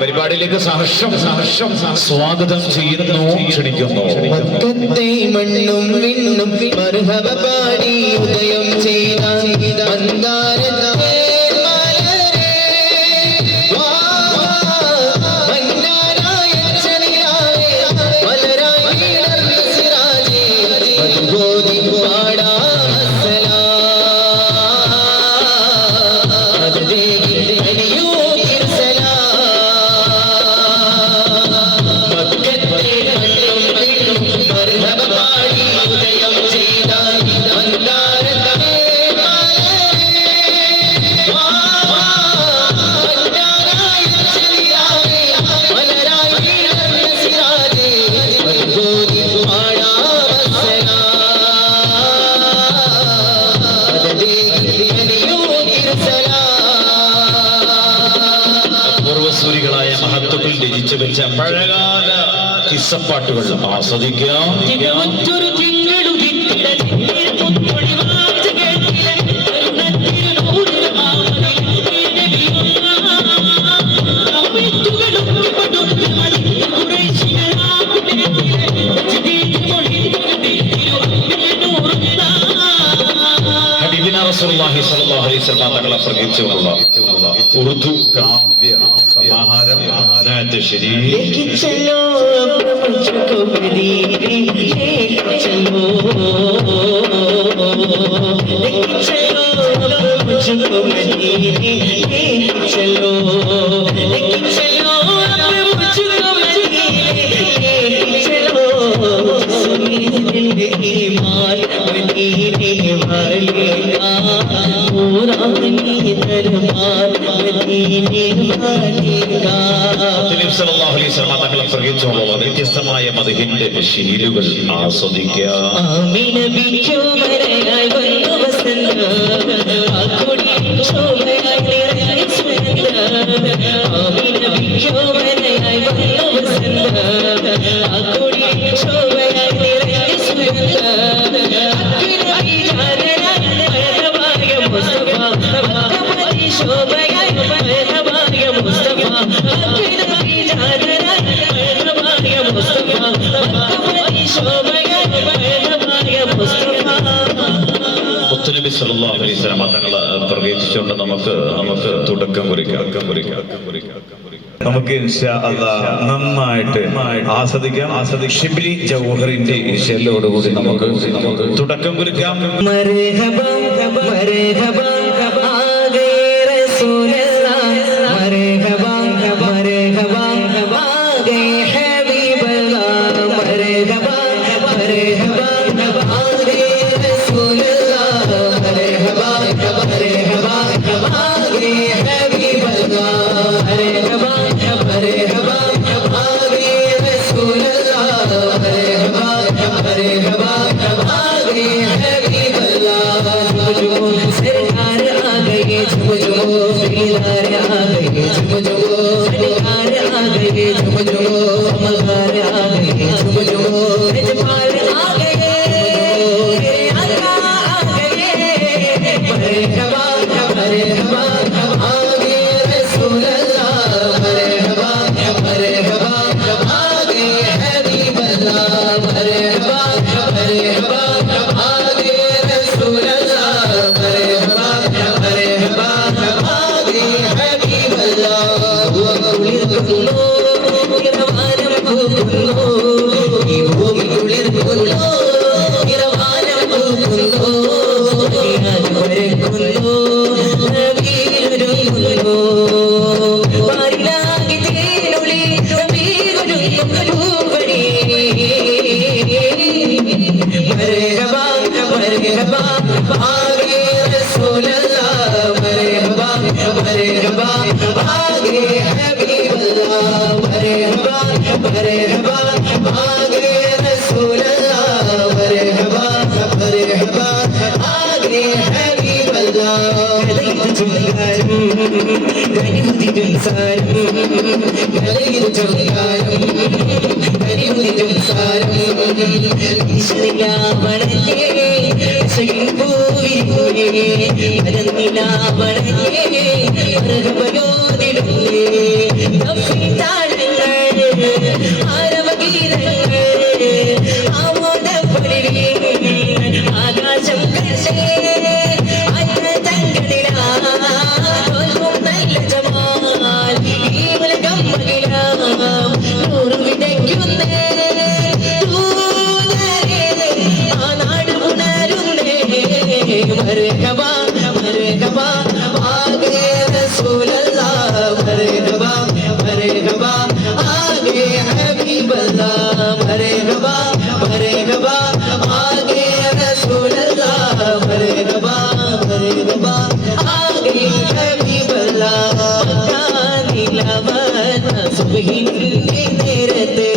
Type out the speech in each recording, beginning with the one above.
പരിപാടിയിലേക്ക് സഹർഷം സ്വാഗതം ചെയ്യുന്നു, ക്ഷണിക്കുന്നു. മക്കത്തെ മണ്ണും വിണ്ണും മർഹബ പാടി ഉദയം ചെയ്ത മന്ദാരത്തെ മലരേ മന്നാരായ ചനിയാവേ മലരായി സിറാജേ മധുഗോദി പാടാ പൂർവസൂരികളായ മഹത്വത്തിൽ രചിച്ചു വെച്ച പഴകാല കിസ്സപ്പാട്ടുകൾ ആസ്വദിക്കാം. റസൂലുള്ളാഹി സ്വല്ലല്ലാഹു അലൈഹി വസല്ലം തങ്ങളെ പ്രകീർത്തിച്ചുള്ള ഉറുദു കാവ്യ സമാഹാരം चलो मुझको मदीने चलो चलो मुझको मदीने चलो चलो मुझको मदीने चलो जिंदगी मार मदीने वाले का पूरा दरबार मदीने वाले का. തങ്ങളെ പ്രകീർത്തിച്ചുള്ള വ്യത്യസ്തമായ മദ്ഹിന്റെ ശീലുകൾ ആസ്വദിക്കാം. മുത്തുനബി സല്ലല്ലാഹു അലൈഹി വസല്ലം തങ്ങളെ പ്രകീർത്തിച്ചുകൊണ്ട് നമുക്ക് തുടക്കം കുറിക്കാം. നമുക്ക് ഇൻഷാ അല്ലാഹ് നന്നായിട്ട് ആസ്വദിക്കാം. ഷിബ്ലി ജൗഹറിന്റെ ഇശലോടുകൂടി നമുക്ക് തുടക്കം കുറിക്കാം. മർഹബ മർഹബ ആഗേ റസൂലല്ലാഹ് മർഹബ മർഹബ ആഗേ ഹബീബല്ലാഹ് മർഹബ മർഹബ ആഗേ റസൂലല്ലാഹ് മർഹബ മർഹബ ആഗേ ഹബീബല്ലാഹ് മർഹബ മർഹബ ആഗേ റസൂലല്ലാഹ് മർഹബ മർഹബ ആഗേ ഹബീബല്ലാഹ്. सरकार आ गए झुम झुमो दीदार आ गए झुम झुमो सरकार आ गए झुम झुमो मगार आ गए झुम झुमो रजपाल आ गए आका आ गए मरहबा मरहबा आ गए रसूल अल्लाह मरहबा मरहबा आ गए हबीब अल्लाह मरहबा मरहबा आ गए रसूल अल्लाह मरहबा मरहबा आ गए हबीब अल्लाह. കുളിർക്കുന്നു ഇരവാനം പൂക്കുന്നു ഈ ഭൂമി കുളിർക്കുന്നു ഇരവാനം പൂക്കുന്നു വരക്കുന്നു നബിയൊരുങ്ങുന്നു പാരിലാകി തേനൊളി നബിയൊരുങ്ങുന്നു പൂവടി മർഹബാ മർഹബാ ആ ഗേ റസൂൽ അല്ലാഹ് മർഹബാ മർഹബാ ആ ഗേ ഹബീബ് അല്ലാഹ് മർഹബാ മർഹബാ ആ ഗേ റസൂൽ അല്ലാഹ് മർഹബാ മർഹബാ ആ ഗേ ഹബീബ് അല്ലാഹ്. ചുങ്കാരം കരിമുതിരും സാരം കലയിൽ ചുങ്കാരം കരിമുതിരും സാരം ഈശ്വരിലാവണല്ലേ പൂവിരിക്കുലേ പരന്നിലാവണല്ലേ മർഹബയോർ കൊണ്ടിടുന്നേ താളങ്ങൾ ആരവഗീതങ്ങൾ ആമോദപ്പൊലിവേ ആകാശം കണ്ടേ അത്തങ്ങളിലാൽ നല്ല ജമാൽ ഈ ഉലകം മകിലാം നൂറ് വിതയ്ക്കുന്നേ ആ നാട് ഉണരുന്നേ മർഹബാ മർഹബാ ആഗേ റസൂലല്ലാഹ് മർഹബാ മർഹബാ ആഗേ ഹബീബല്ലാഹ് മർഹബാ മർഹബാ ആഗേ റസൂലല്ലാഹ് മർഹബാ മർഹബാ ആഗേ ഹബീബല്ലാഹ് മക്കാനിലവന സുബ്ഹിന്റെ നേരത്തെ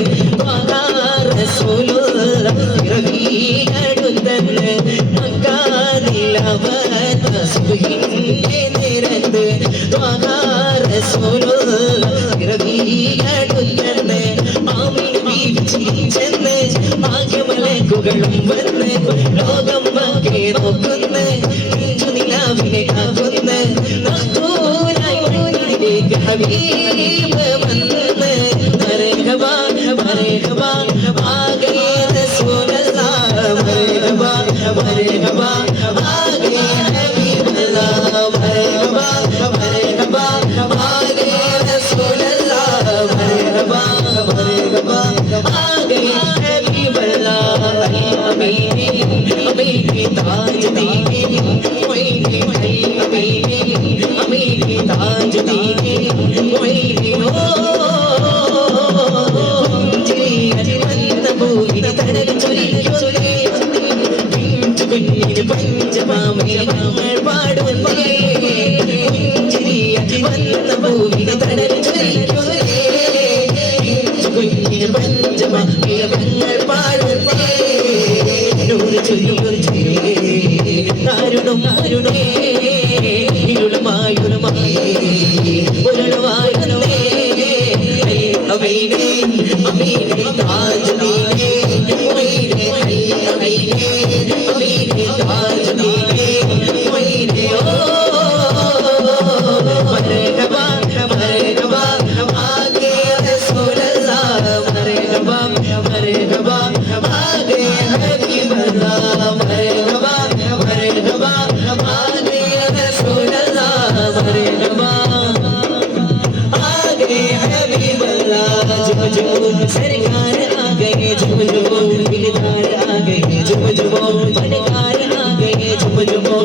റസൂലുള്ളാഹ് ഇറങ്ങിയടുത്തന്ന് മക്കാനിലവന സുബ്ഹിന്റെ നേരത്തെ റസൂലുള്ളാഹ് ഇറങ്ങിയടുത്തന്ന് ആമിന ബീവി ചെന്ന് ഭാഗ്യമലക്കുകളും വന്ന് ലോകം വാക്കെ നോക്കുന്ന് നിലാവിനെ കാക്കുന്ന മഖ്ബൂലായി മണ്ണിലേക്ക് ഹബീബ് വന്ന് മർഹബാ മർഹബാ ആഗേ റസൂലല്ലാഹ് മർഹബാ മർഹബാ ആഗേ ഹബീബല്ലാഹ് മർഹബാ മർഹബാ ആഗേ റസൂലല്ലാഹ് മർഹബാ മർഹബാ ആഗേ ഹബീബല്ലാഹ് അമീനെ അമീനെ താജ്ദീനെ മൊയ്നെ അമീനെ അമീനെ താജ്ദീനെ മൊയ്നെ തടൽ ചൊരിച്ചൊരേ കുഞ്ഞിന് പഞ്ചമാമേ പാടുന്നേ വന്ന ഭൂമിന് തടൽ ചൊരിച്ചൊരേ കുഞ്ഞിന് പഞ്ചമാമേ പാടുന്നേ നൂറ് ചൊരിച്ചൊരേ ആരുടും ആരുടേ ഇരുളുമായുളുമായേ ഉരുളുവായുന്നേ അമീനെ അമീനെ താജ്ദീനെ മൊയ്നെ അമീനെ അമീനെ താജ്ദീനെ മൊയ്നെ മർഹബാ മർഹബാ ആഗേ റസൂലല്ലാഹ് മർഹബാ മർഹബാ ആഗേ ഹബീബല്ലാഹ് മർഹബാ മർഹബാ ആഗേ റസൂലല്ലാഹ് മർഹബാ सरकार आ गए झुम झुमो दिलदार आ गए झुम झुमो फनकार आ गए झुम झुमो